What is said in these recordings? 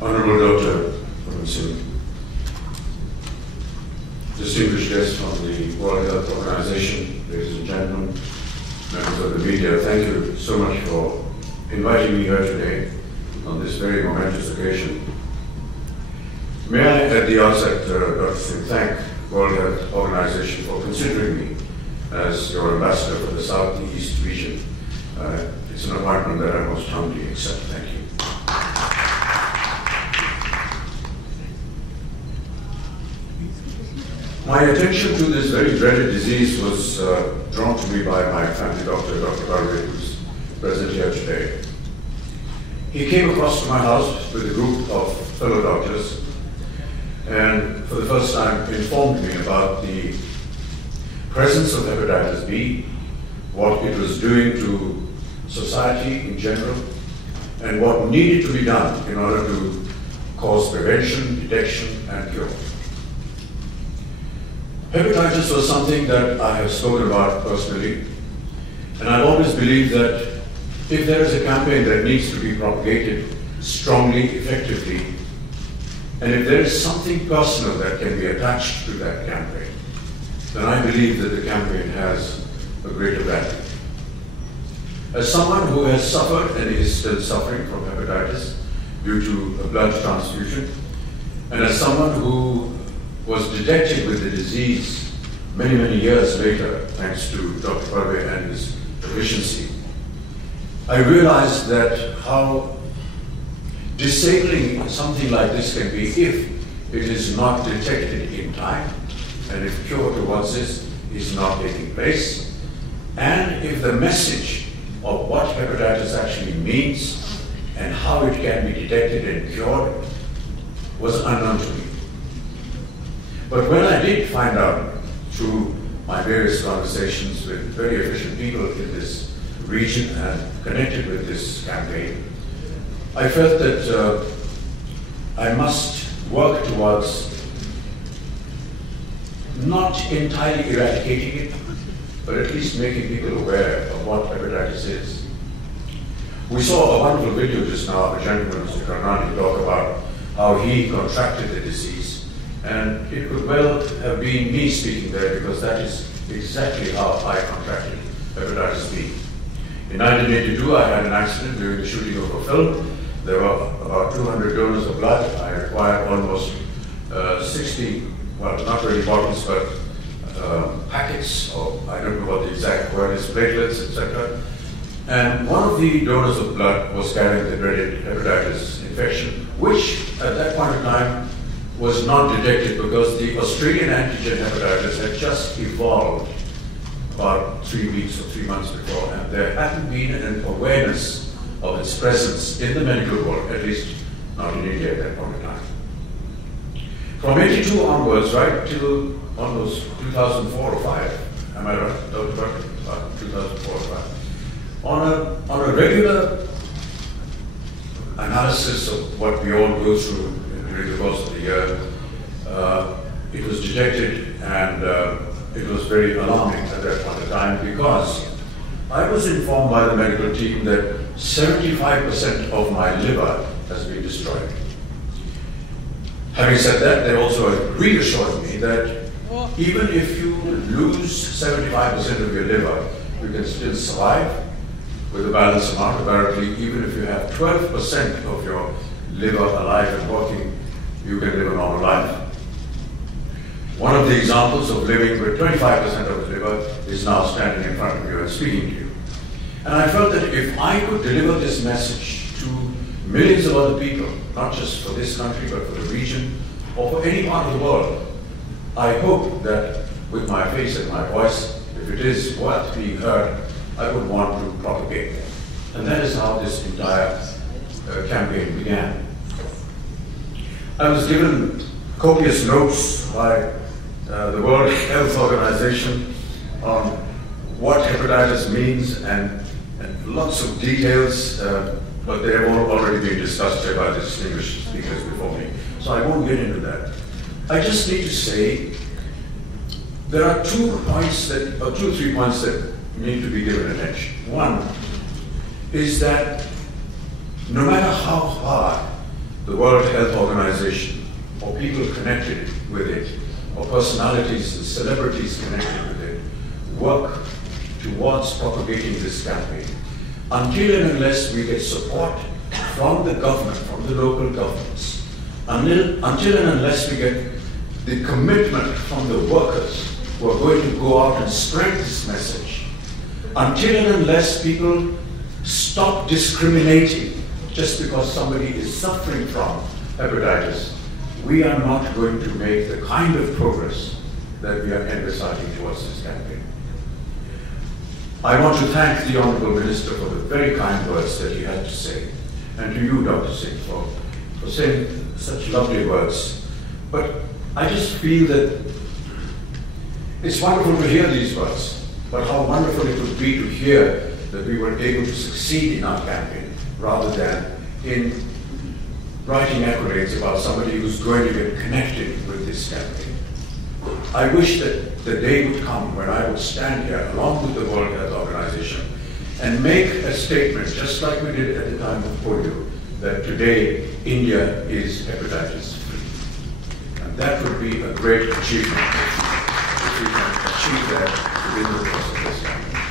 Honorable Dr. Singh, distinguished guests from the World Health Organization, ladies and gentlemen, members of the media, thank you so much for inviting me here today on this very momentous occasion. May I, at the outset, Dr. Singh, thank World Health Organization for considering me as your ambassador for the Southeast region. It's an appointment that I most humbly accept. Thank you. My attention to this very dreaded disease was drawn to me by my family doctor, Dr. Goodwill, who's present here today. He came across to my house with a group of fellow doctors and for the first time informed me about the presence of hepatitis B, what it was doing to society in general, and what needed to be done in order to cause prevention, detection, and cure. Hepatitis was something that I have spoken about personally, and I've always believed that if there is a campaign that needs to be propagated strongly, effectively, and if there is something personal that can be attached to that campaign, then I believe that the campaign has a greater value. As someone who has suffered and is still suffering from hepatitis due to a blood transfusion, and as someone who was detected with the disease many, many years later, thanks to Dr. Parve and his efficiency, I realized that how disabling something like this can be if it is not detected in time, and if cure towards this is not taking place, and if the message of what hepatitis actually means and how it can be detected and cured was unknown to me. But when I did find out through my various conversations with very efficient people in this region and connected with this campaign, I felt that I must work towards not entirely eradicating it, but at least making people aware of what hepatitis is. We saw a wonderful video just now of a gentleman, Mr. Karnani, talk about how he contracted the disease. And it could well have been me speaking there, because that is exactly how I contracted hepatitis B. In 1982, I had an accident during the shooting of a film. There were about 200 donors of blood. I required almost 60, well, not really bottles, but packets, or I don't know what the exact word is, platelets, etc. And one of the donors of blood was carrying the dreaded hepatitis infection, which at that point in time was not detected because the Australian antigen hepatitis had just evolved about 3 weeks or 3 months before, and there hadn't been an awareness of its presence in the medical world, at least not in India at that point in time. From 82 onwards, right till almost 2004 or 5, am I right, Dr. Bachchan? 2004 or 5. On a regular analysis of what we all go through during the course of the year, it was detected, and it was very alarming at that point in time, because I was informed by the medical team that 75% of my liver has been destroyed. Having said that, they also reassured me that even if you lose 75% of your liver, you can still survive with a balanced amount. Apparently, even if you have 12% of your liver alive and working, you can live a normal life. One of the examples of living with 25% of the liver is now standing in front of you and speaking to you. And I felt that if I could deliver this message to millions of other people, not just for this country, but for the region, or for any part of the world, I hope that with my face and my voice, if it is worth being heard, I would want to propagate that. And that is how this entire campaign began. I was given copious notes by the World Health Organization on what hepatitis means, and lots of details, but they have all already been discussed here by the distinguished speakers before me, so I won't get into that. I just need to say there are 2 points that, or 2 or 3 points that need to be given attention. One is that no matter how hard the World Health Organization, or people connected with it, or personalities and celebrities connected with it, work towards propagating this campaign. Until and unless we get support from the government, from the local governments, until and unless we get the commitment from the workers who are going to go out and spread this message, until and unless people stop discriminating just because somebody is suffering from hepatitis, we are not going to make the kind of progress that we are envisaging towards this campaign. I want to thank the Honourable Minister for the very kind words that he had to say, and to you, Dr. Singh, for saying such lovely words. But I just feel that it's wonderful to hear these words, but how wonderful it would be to hear that we were able to succeed in our campaign, rather than in writing accolades about somebody who's going to get connected with this campaign. I wish that the day would come when I would stand here along with the World Health Organization and make a statement, just like we did at the time of polio, that today India is hepatitis free. And that would be a great achievement if we can achieve that within the course of this campaign.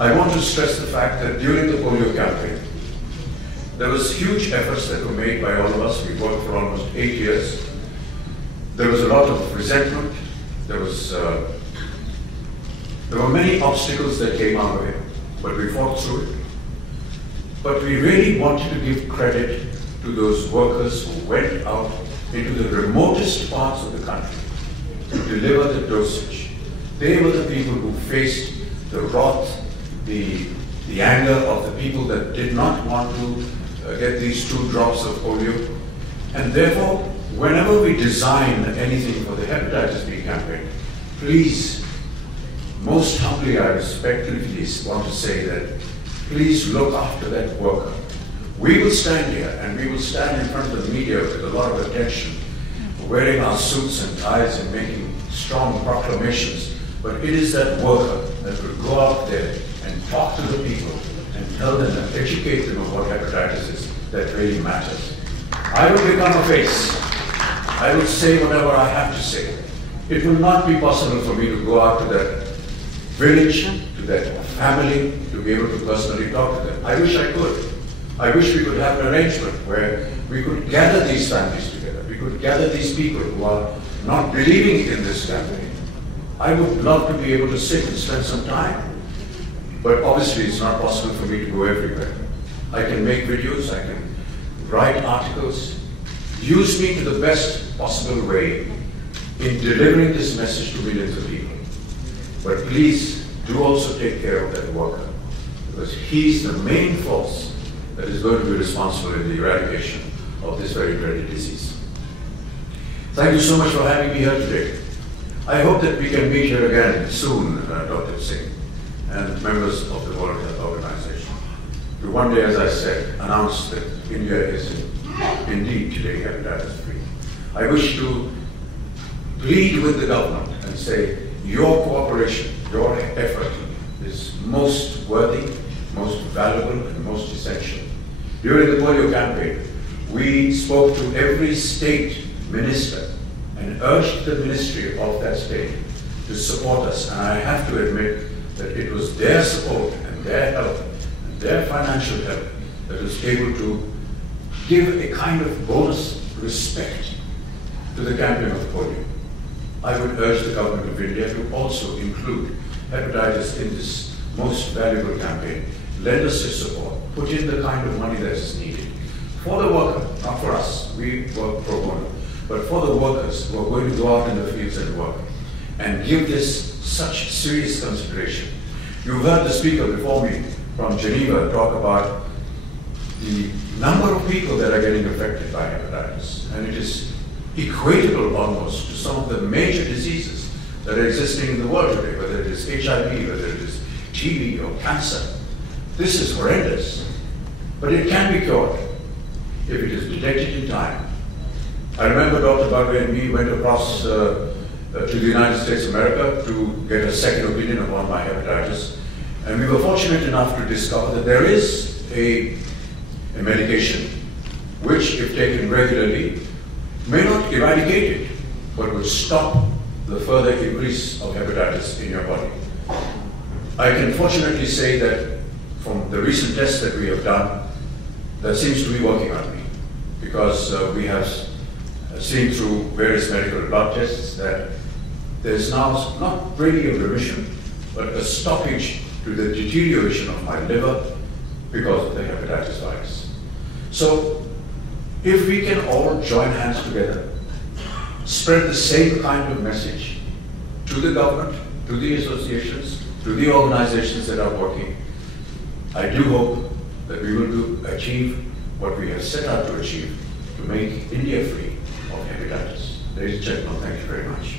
I want to stress the fact that during the polio campaign, there was huge efforts that were made by all of us. We worked for almost 8 years. There was a lot of resentment. There were many obstacles that came our way, but we fought through it. But we really wanted to give credit to those workers who went out into the remotest parts of the country to deliver the dosage. They were the people who faced the wrath, the anger of the people that did not want to get these 2 drops of polio. And therefore, whenever we design anything for the hepatitis B campaign, please, most humbly, I respectfully want to say that please look after that worker. We will stand here and we will stand in front of the media with a lot of attention, wearing our suits and ties and making strong proclamations. But it is that worker that will go out there and talk to the people and tell them and educate them about hepatitis is that really matters. I will become a face. I will say whatever I have to say. It will not be possible for me to go out to that village, to that family, to be able to personally talk to them. I wish I could. I wish we could have an arrangement where we could gather these families together. We could gather these people who are not believing in this campaign. I would love to be able to sit and spend some time. But obviously it's not possible for me to go everywhere. I can make videos, I can write articles. Use me to the best possible way in delivering this message to millions of people. But please do also take care of that worker, because he's the main force that is going to be responsible in the eradication of this very dreaded disease. Thank you so much for having me here today. I hope that we can meet here again soon, Dr. Singh, and members of the World Health Organization, to one day, as I said, announce that India is indeed today hepatitis free. I wish to plead with the government and say your cooperation, your effort is most worthy, most valuable, and most essential. During the polio campaign, we spoke to every state minister and urged the ministry of that state to support us. And I have to admit that it was their support and their help and their financial help that was able to give a kind of bonus respect to the campaign of polio. I would urge the government of India to also include hepatitis in this most valuable campaign. Lend us your support. Put in the kind of money that is needed for the worker, not for us. We work pro bono. But for the workers who are going to go out in the fields and work, and give this such serious consideration. You've heard the speaker before me from Geneva talk about the number of people that are getting affected by hepatitis, and it is equatable almost to some of the major diseases that are existing in the world today, whether it is HIV, whether it is TB or cancer. This is horrendous, but it can be cured if it is detected in time. I remember Dr. Bagwe and me went across to the United States of America to get a second opinion upon my hepatitis, and we were fortunate enough to discover that there is a medication which, if taken regularly, may not eradicate it, but would stop the further increase of hepatitis in your body. I can fortunately say that from the recent tests that we have done, that seems to be working on me, because we have seen through various medical blood tests that there's now not really a remission, but a stoppage to the deterioration of my liver because of the hepatitis virus. So if we can all join hands together, spread the same kind of message to the government, to the associations, to the organizations that are working, I do hope that we will achieve what we have set out to achieve, to make India free of hepatitis. Ladies and gentlemen, thank you very much.